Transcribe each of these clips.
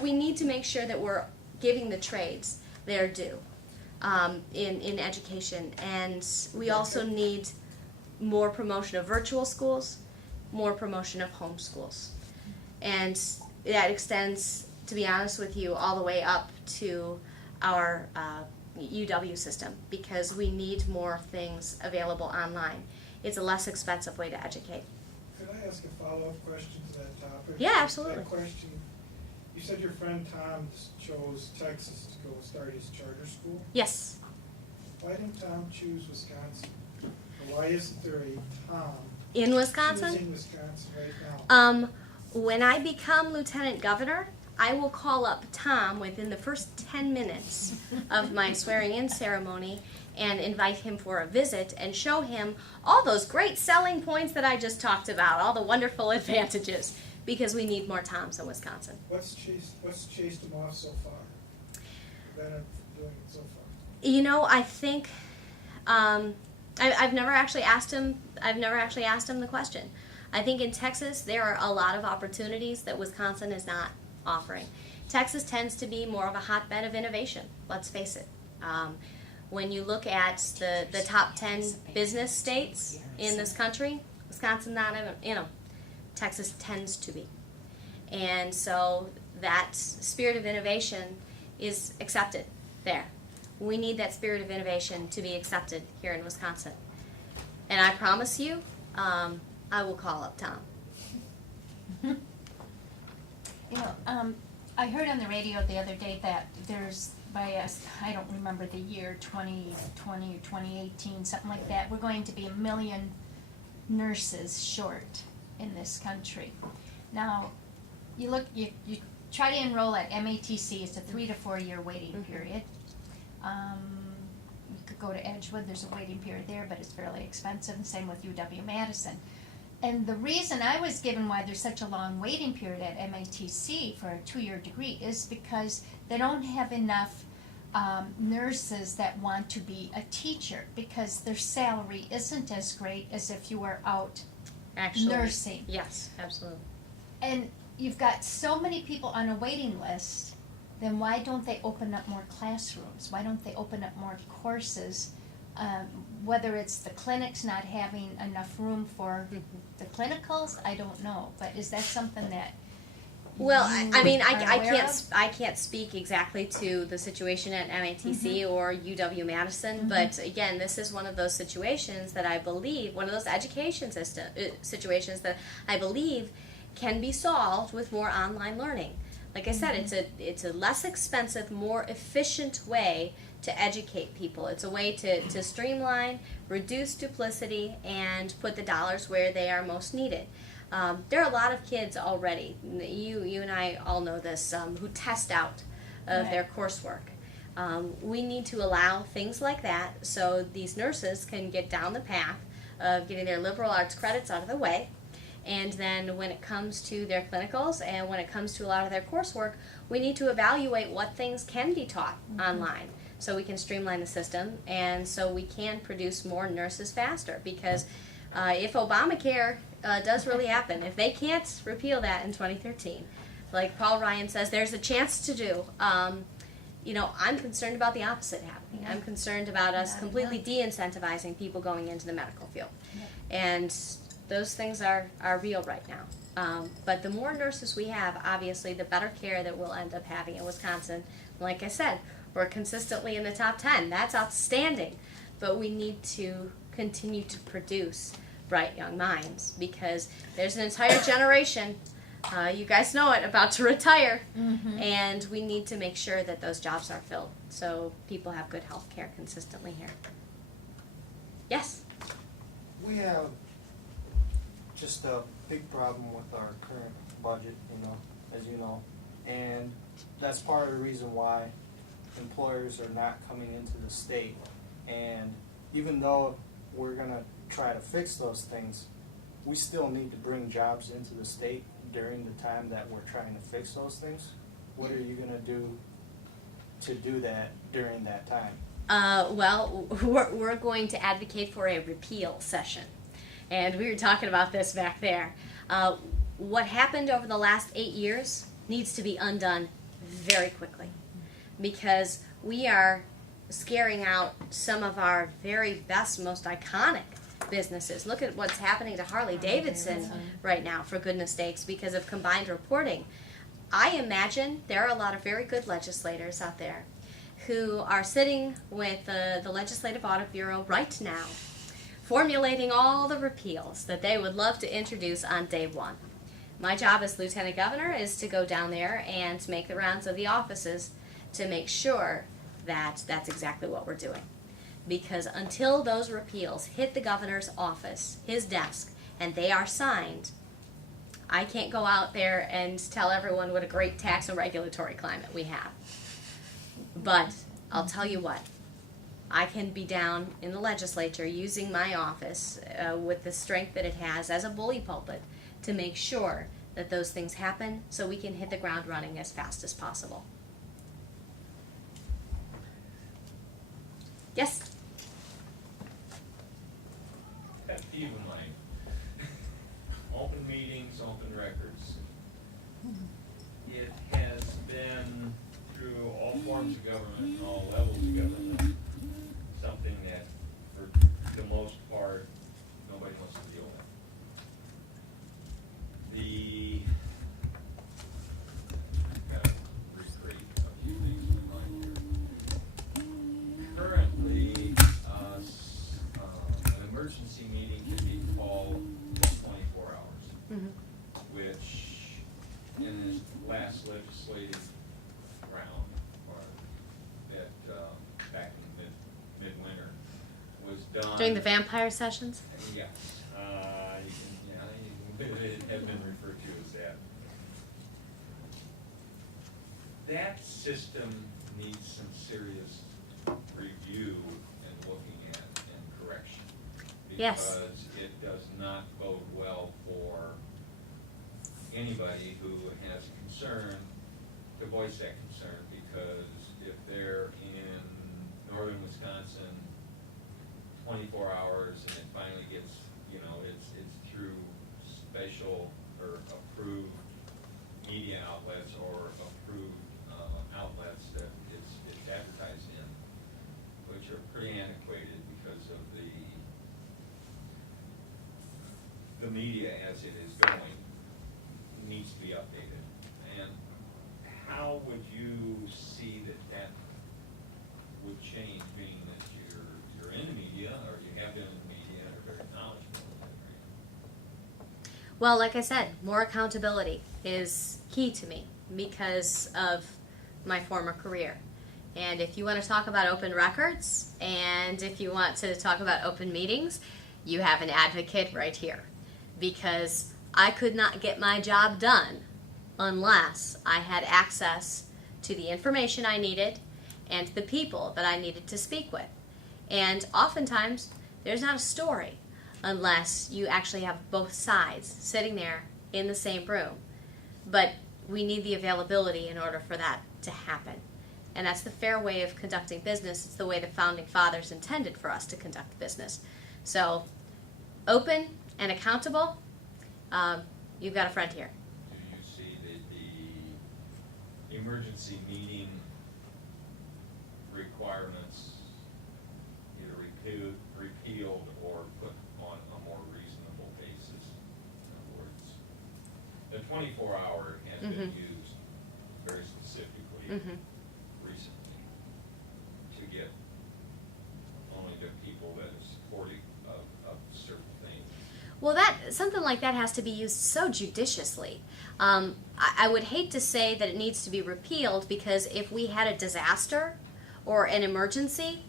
We need to make sure that we're giving the trades their due in education, and we also need more promotion of virtual schools, more promotion of home schools, and that extends, to be honest with you, all the way up to our UW system, because we need more things available online. It's a less expensive way to educate. Could I ask a follow-up question to that topic? Yeah, absolutely. That question, you said your friend Tom chose Texas to go start his charter school. Yes. Why didn't Tom choose Wisconsin? Or why isn't there a Tom In Wisconsin? choosing Wisconsin right now? When I become lieutenant governor, I will call up Tom within the first 10 minutes of my swearing-in ceremony and invite him for a visit and show him all those great selling points that I just talked about, all the wonderful advantages, because we need more Toms in Wisconsin. What's chased him off so far? Prevented him from doing it so far? You know, I think I've never actually asked him. I've never actually asked him the question. I think in Texas there are a lot of opportunities that Wisconsin is not offering. Texas tends to be more of a hotbed of innovation. Let's face it. When you look at the top 10 business states in this country, Wisconsin not even, you know, Texas tends to be. And so that spirit of innovation is accepted there. We need that spirit of innovation to be accepted here in Wisconsin. And I promise you, I will call up Tom. You know, I heard on the radio the other day that there's, by us, I don't remember the year, 2020 or 2018, something like that, we're going to be 1 million nurses short in this country. Now, you try to enroll at MATC, it's a 3 to 4 year waiting period. You could go to Edgewood, there's a waiting period there, but it's fairly expensive, and same with UW-Madison. And the reason I was given why there's such a long waiting period at MATC for a 2-year degree is because they don't have enough nurses that want to be a teacher, because their salary isn't as great as if you were out Actually, nursing. yes, absolutely. And you've got so many people on a waiting list, then why don't they open up more classrooms? Why don't they open up more courses? Whether it's the clinics not having enough room for the clinicals, I don't know. But is that something that Well, I mean, I aware of? I can't speak exactly to the situation at MATC or UW-Madison, but again, this is one of those situations that I believe, one of those education system situations that I believe can be solved with more online learning. Like I said, it's a less expensive, more efficient way to educate people. It's a way to streamline, reduce duplicity, and put the dollars where they are most needed. There are a lot of kids already, you and I all know this, who test out of their coursework. We need to allow things like that so these nurses can get down the path of getting their liberal arts credits out of the way. And then when it comes to their clinicals and when it comes to a lot of their coursework, we need to evaluate what things can be taught online so we can streamline the system and so we can produce more nurses faster. Because if Obamacare does really happen, if they can't repeal that in 2013, like Paul Ryan says, there's a chance to do. You know, I'm concerned about the opposite happening. I'm concerned about us completely de-incentivizing people going into the medical field. And those things are real right now. But the more nurses we have, obviously, the better care that we'll end up having in Wisconsin. Like I said, we're consistently in the top 10. That's outstanding. But we need to continue to produce bright young minds, because there's an entire generation, you guys know it, about to retire. And we need to make sure that those jobs are filled so people have good health care consistently here. Yes? We have just a big problem with our current budget, you know, as you know, and that's part of the reason why employers are not coming into the state. And even though we're going to try to fix those things, we still need to bring jobs into the state during the time that we're trying to fix those things. What are you going to do that during that time? Well, we're going to advocate for a repeal session. And we were talking about this back there. What happened over the last 8 years needs to be undone very quickly, because we are scaring out some of our very best, most iconic businesses. Look at what's happening to Harley Davidson right now, for goodness sakes, because of combined reporting. I imagine there are a lot of very good legislators out there who are sitting with the Legislative Audit Bureau right now, formulating all the repeals that they would love to introduce on day one. My job as Lieutenant Governor is to go down there and make the rounds of the offices to make sure that that's exactly what we're doing. Because until those repeals hit the governor's office, his desk, and they are signed, I can't go out there and tell everyone what a great tax and regulatory climate we have. But I'll tell you what, I can be down in the legislature using my office with the strength that it has as a bully pulpit to make sure that those things happen so we can hit the ground running as fast as possible. Yes? Pet peeve of mine. Open meetings, open records. It has been through all forms of government and all levels of government, something that for the most part, nobody wants to deal with. Kind of recreate a few things in my mind here. Currently, an emergency meeting can be called 24 hours, Mm-hmm. which in this last legislative round, or that back in midwinter, was done. During the vampire sessions? Yes, it has been referred to as that. That system needs some serious review and looking at and correction. Yes. Because it does not bode well for anybody who has concern to voice that concern, because if they're in northern Wisconsin 24 hours and it finally gets, it's through special or approved media outlets or approved outlets that it's advertised in, which are pretty antiquated because of the media as it is going needs to be updated. And how would you see that would change, being that you're in the media, or you have been in the media, and are very knowledgeable in that area? Well, like I said, more accountability is key to me because of my former career. And if you want to talk about open records, and if you want to talk about open meetings, you have an advocate right here. Because I could not get my job done unless I had access to the information I needed and the people that I needed to speak with. And oftentimes, there's not a story unless you actually have both sides sitting there in the same room. But we need the availability in order for that to happen. And that's the fair way of conducting business. It's the way the Founding Fathers intended for us to conduct business. So, open and accountable, you've got a friend here. Do you see the emergency meeting requirements either repealed or put on a more reasonable basis? In other words, the 24-hour has been used very specifically recently to get only the people that are supportive of certain things. Well, something like that has to be used so judiciously. I would hate to say that it needs to be repealed, because if we had a disaster or an emergency,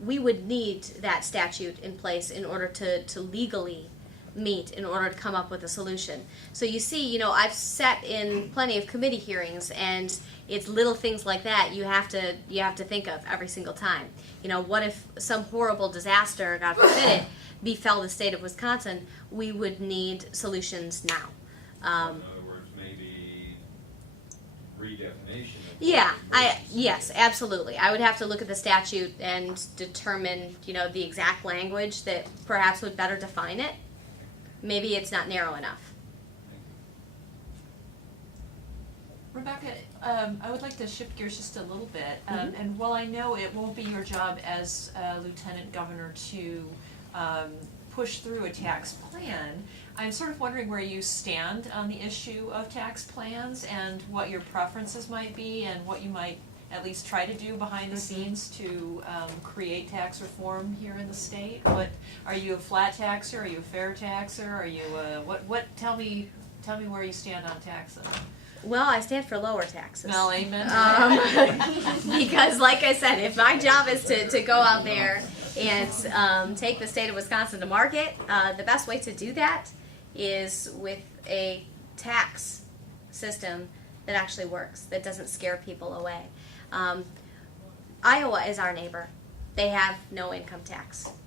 we would need that statute in place in order to legally meet, in order to come up with a solution. So you see, I've sat in plenty of committee hearings, and it's little things like that you have to think of every single time. What if some horrible disaster, God forbid it, befell the state of Wisconsin? We would need solutions now. In other words, maybe redefinition of Yeah, emergency. yes, absolutely. I would have to look at the statute and determine, the exact language that perhaps would better define it. Maybe it's not narrow enough. Rebecca, I would like to shift gears just a little bit. And while I know it won't be your job as Lieutenant Governor to push through a tax plan, I'm sort of wondering where you stand on the issue of tax plans and what your preferences might be and what you might at least try to do behind the scenes to create tax reform here in the state. What are you, a flat taxer? Are you a fair taxer? Are you what? Tell me where you stand on taxes. Well, I stand for lower taxes. No, amen. Because, like I said, if my job is to go out there and take the state of Wisconsin to market, the best way to do that is with a tax system that actually works, that doesn't scare people away. Iowa is our neighbor. They have no income tax.